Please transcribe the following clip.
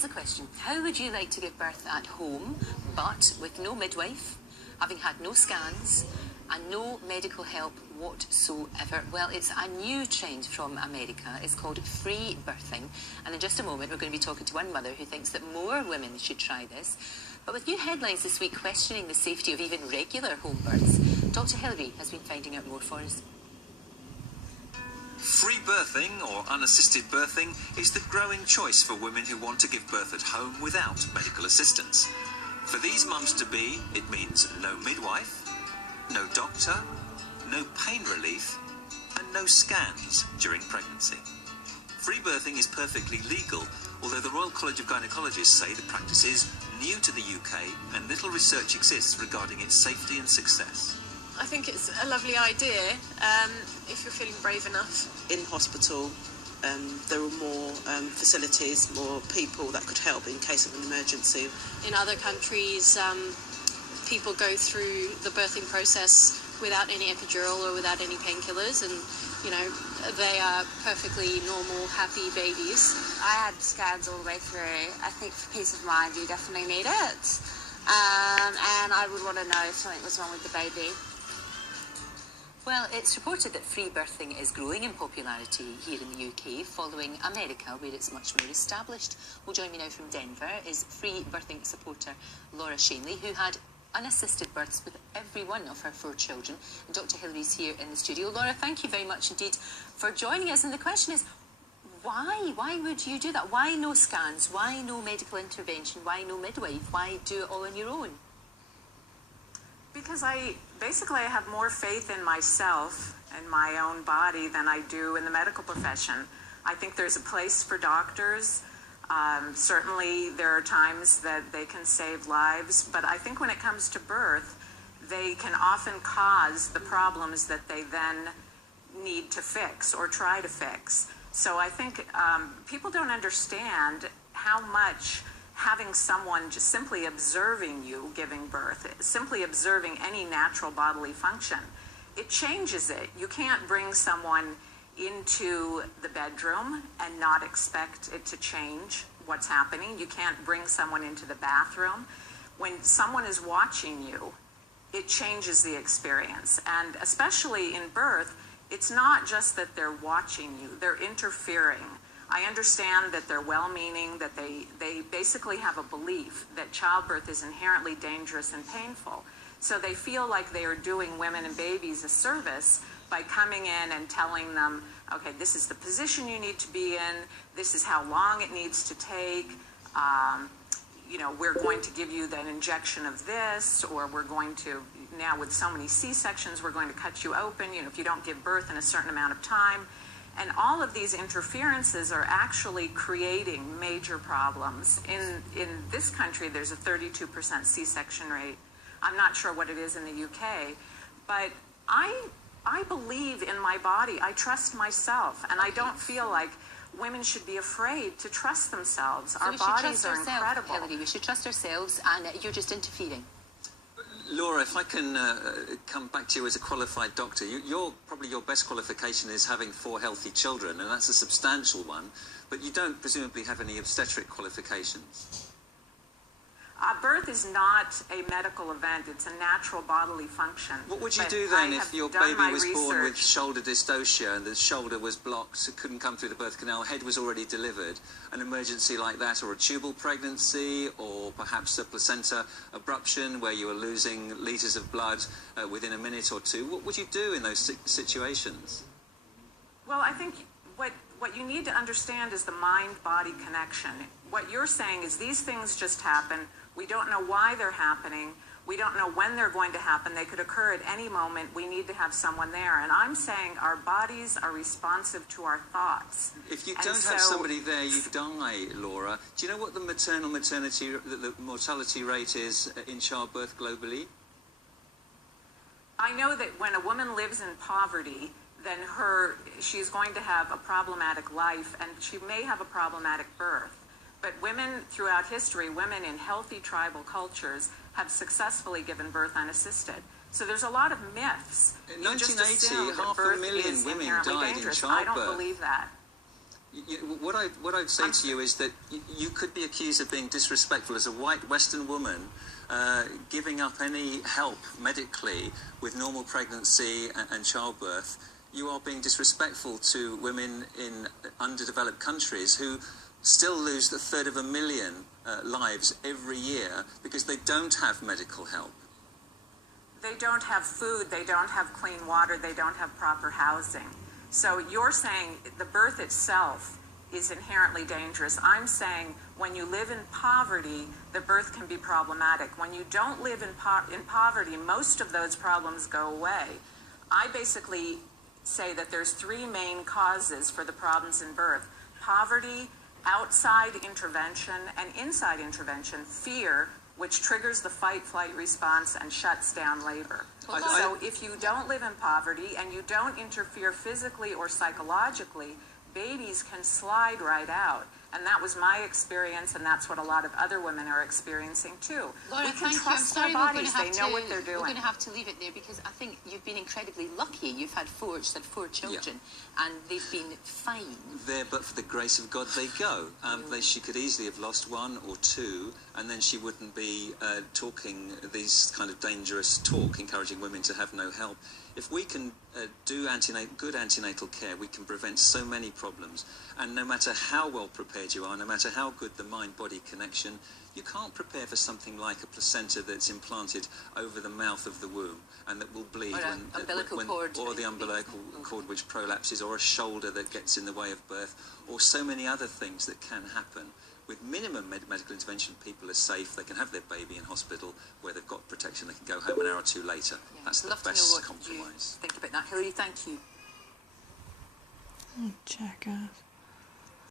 here's a question. How would you like to give birth at home, but with no midwife, having had no scans, and no medical help whatsoever? Well, it's a new trend from America. It's called free birthing. And in just a moment, we're going to be talking to one mother who thinks that more women should try this. But with new headlines this week questioning the safety of even regular home births, Dr. Hilary has been finding out more for us. Free birthing, or unassisted birthing, is the growing choice for women who want to give birth at home without medical assistance. For these mums-to-be, it means no midwife, no doctor, no pain relief, and no scans during pregnancy. Free birthing is perfectly legal, although the Royal College of Gynecologists say the practice is new to the UK and little research exists regarding its safety and success. I think it's a lovely idea if you're feeling brave enough. In hospital, there were more facilities, more people that could help in case of an emergency. In other countries, people go through the birthing process without any epidural or without any painkillers, and you know, they are perfectly normal, happy babies. I had scans all the way through. I think for peace of mind, you definitely need it. And I would want to know if something was wrong with the baby. Well, it's reported that free birthing is growing in popularity here in the UK, following America, where it's much more established. Well, join me now from Denver is free birthing supporter Laura Shanley, who had unassisted births with every one of her 4 children. And Dr. Hilary's here in the studio. Laura, thank you very much indeed for joining us. And the question is, why? Why would you do that? Why no scans? Why no medical intervention? Why no midwife? Why do it all on your own? Because I have more faith in myself and my own body than I do in the medical profession. I think there's a place for doctors. Certainly there are times that they can save lives, but I think when it comes to birth, they can often cause the problems that they then need to fix or try to fix. So I think people don't understand how much having someone just simply observing you giving birth, simply observing any natural bodily function, it changes it. You can't bring someone into the bedroom and not expect it to change what's happening. You can't bring someone into the bathroom. When someone is watching you, it changes the experience. And especially in birth, it's not just that they're watching you, they're interfering. I understand that they're well-meaning, that they basically have a belief that childbirth is inherently dangerous and painful. So they feel like they are doing women and babies a service by coming in and telling them, okay, this is the position you need to be in, this is how long it needs to take, you know, we're going to give you an injection of this, or we're going to, now with so many C-sections, we're going to cut you open, you know, if you don't give birth in a certain amount of time. And all of these interferences are actually creating major problems. In this country, there's a 32% C-section rate. I'm not sure what it is in the UK, but I believe in my body. I trust myself, and I don't feel like women should be afraid to trust themselves. So our bodies are incredible. Hilary, we should trust ourselves, and you're just interfering. Laura, if I can come back to you as a qualified doctor, probably your best qualification is having 4 healthy children, and that's a substantial one, but you don't presumably have any obstetric qualifications. Birth is not a medical event. It's a natural bodily function. What would you do then if your baby was born with shoulder dystocia and the shoulder was blocked, so couldn't come through the birth canal, head was already delivered, an emergency like that, or a tubal pregnancy, or perhaps a placenta abruption where you were losing litres of blood within a minute or 2? What would you do in those situations? Well, I think what you need to understand is the mind-body connection. What you're saying is these things just happen. We don't know why they're happening. We don't know when they're going to happen. They could occur at any moment. We need to have someone there. And I'm saying our bodies are responsive to our thoughts. If you don't have somebody there, you die, Laura. Do you know what the the mortality rate is in childbirth globally? I know that when a woman lives in poverty, then she's going to have a problematic life, and she may have a problematic birth. But women throughout history, women in healthy tribal cultures, have successfully given birth unassisted. So there's a lot of myths. In 1980, 500,000 women died in childbirth. I don't believe that. What I'd say to you is that you could be accused of being disrespectful as a white Western woman, giving up any help medically with normal pregnancy and childbirth. You are being disrespectful to women in underdeveloped countries who still lose 250,000 lives every year because they don't have medical help. They don't have food, they don't have clean water, they don't have proper housing. So you're saying the birth itself is inherently dangerous. I'm saying when you live in poverty, the birth can be problematic. When you don't live in poverty, most of those problems go away. I basically say that there's three main causes for the problems in birth: poverty, outside intervention, and inside intervention: fear, which triggers the fight-flight response and shuts down labor. So if you don't live in poverty and you don't interfere physically or psychologically, babies can slide right out. And that was my experience, and that's what a lot of other women are experiencing too. Laura, we can thank trust you. I'm sorry, our bodies, they know what they're doing. We're going to have to leave it there because I think you've been incredibly lucky. You've had four children, and they've been fine. There, but for the grace of God, they go. She could easily have lost one or two, and then she wouldn't be talking these kind of dangerous talk, encouraging women to have no help. If we can do good antenatal care, we can prevent so many problems. And no matter how well prepared you are, no matter how good the mind-body connection, you can't prepare for something like a placenta that's implanted over the mouth of the womb and that will bleed, or the umbilical cord which prolapses, or a shoulder that gets in the way of birth, or so many other things that can happen. With minimum medical intervention, people are safe. They can have their baby in hospital where they've got protection. They can go home an hour or two later. Yeah. That's the best compromise. Think about that. Hilary, thank you. Oh, jackass.